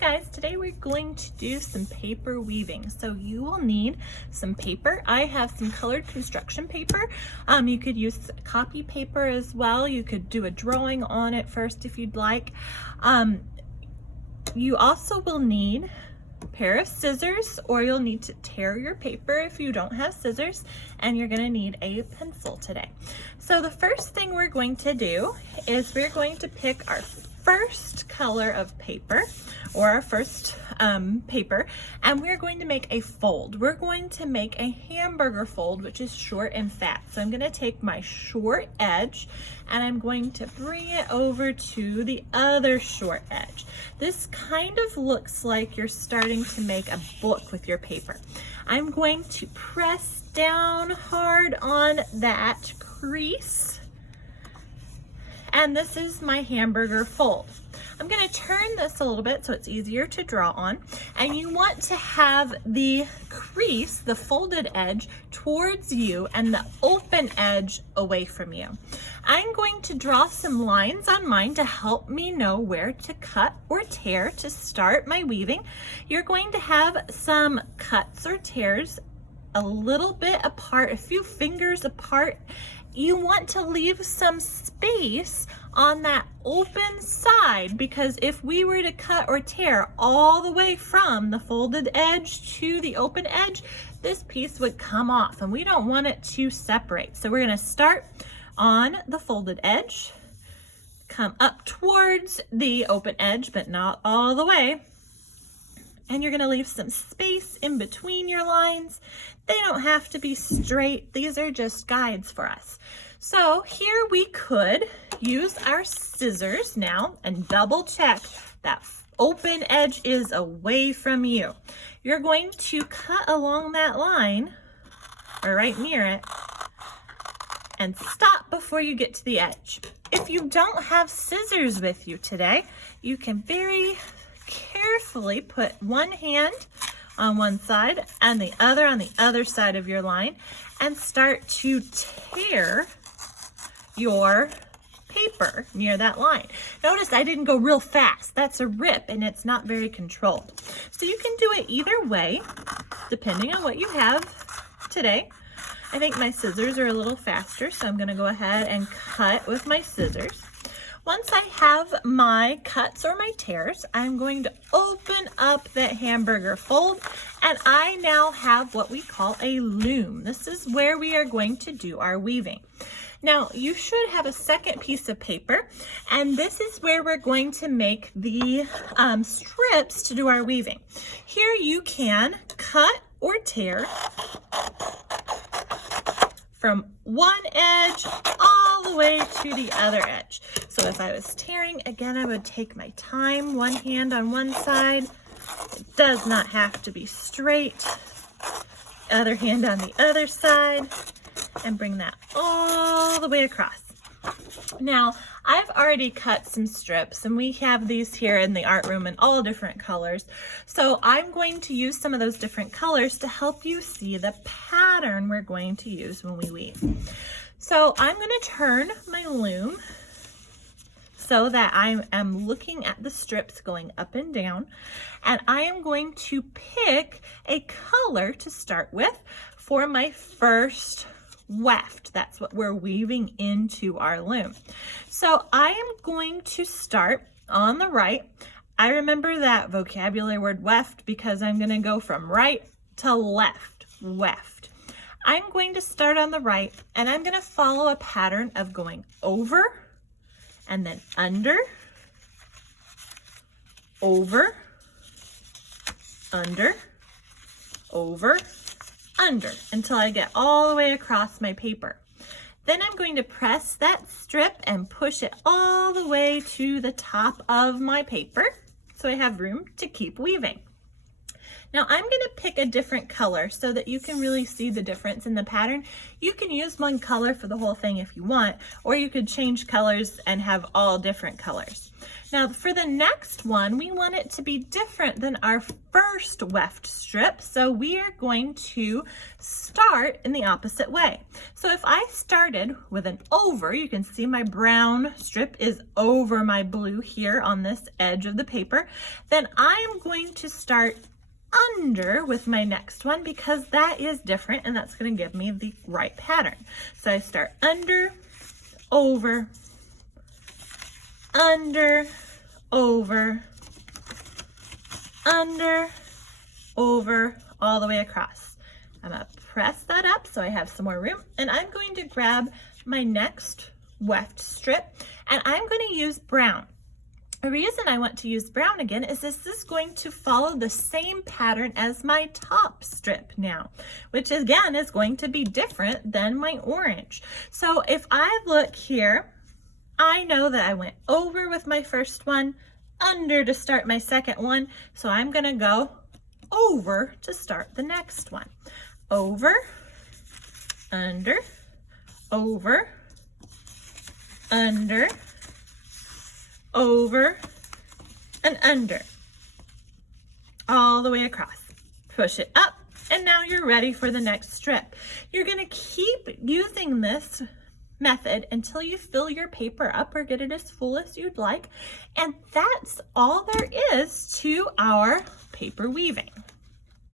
guys, today we're going to do some paper weaving. So you will need some paper. I have some colored construction paper. You could use copy paper as well. You could do a drawing on it first if you'd like. You also will need a pair of scissors, or you'll need to tear your paper if you don't have scissors, and you're going to need a pencil today. So the first thing we're going to do is we're going to pick our first color of paper, or our first paper, and we're going to make a fold. We're going to make a hamburger fold, which is short and fat. So I'm going to take my short edge and I'm going to bring it over to the other short edge. This kind of looks like you're starting to make a book with your paper. I'm going to press down hard on that crease, and this is my hamburger fold. I'm going to turn this a little bit so it's easier to draw on, and you want to have the crease, the folded edge, towards you and the open edge away from you. I'm going to draw some lines on mine to help me know where to cut or tear to start my weaving. You're going to have some cuts or tears a little bit apart, a few fingers apart. You want to leave some space on that open side, because if we were to cut or tear all the way from the folded edge to the open edge, this piece would come off and we don't want it to separate. So we're going to start on the folded edge, come up towards the open edge, but not all the way. And you're going to leave some space in between your lines. They don't have to be straight. These are just guides for us. So here we could use our scissors now and double check that open edge is away from you. You're going to cut along that line, or right near it, and stop before you get to the edge. If you don't have scissors with you today, you can very carefully put one hand on one side and the other on the other side of your line and start to tear your paper near that line. Notice I didn't go real fast. That's a rip and it's not very controlled. So you can do it either way, depending on what you have today. I think my scissors are a little faster, so I'm going to go ahead and cut with my scissors. Once I have my cuts or my tears, I'm going to open up that hamburger fold, and I now have what we call a loom. This is where we are going to do our weaving. Now, you should have a second piece of paper, and this is where we're going to make the strips to do our weaving. Here you can cut or tear from one edge all the way to the other edge. So if I was tearing, again, I would take my time, one hand on one side. It does not have to be straight. Other hand on the other side, and bring that all the way across. Now, I've already cut some strips, and we have these here in the art room in all different colors. So I'm going to use some of those different colors to help you see the pattern we're going to use when we weave. So I'm going to turn my loom so that I am looking at the strips going up and down, and I am going to pick a color to start with for my first weft. That's what we're weaving into our loom. So I am going to start on the right. I remember that vocabulary word weft because I'm going to go from right to left, weft. I'm going to start on the right, and I'm going to follow a pattern of going over and then under, over, under, over, under, until I get all the way across my paper. Then I'm going to press that strip and push it all the way to the top of my paper so I have room to keep weaving. Now I'm going to pick a different color so that you can really see the difference in the pattern. You can use one color for the whole thing if you want, or you could change colors and have all different colors. Now for the next one, we want it to be different than our first weft strip. So we are going to start in the opposite way. So if I started with an over, you can see my brown strip is over my blue here on this edge of the paper, then I'm going to start under with my next one because that is different and that's going to give me the right pattern. So I start under, over, under, over, under, over, all the way across. I'm going to press that up so I have some more room, and I'm going to grab my next weft strip and I'm going to use brown. The reason I want to use brown again is this is going to follow the same pattern as my top strip now, which again is going to be different than my orange. So if I look here, I know that I went over with my first one, under to start my second one, so I'm gonna go over to start the next one. Over, under, over, under, over, and under, all the way across. Push it up, and now you're ready for the next strip. You're gonna keep using this method until you fill your paper up or get it as full as you'd like. And that's all there is to our paper weaving.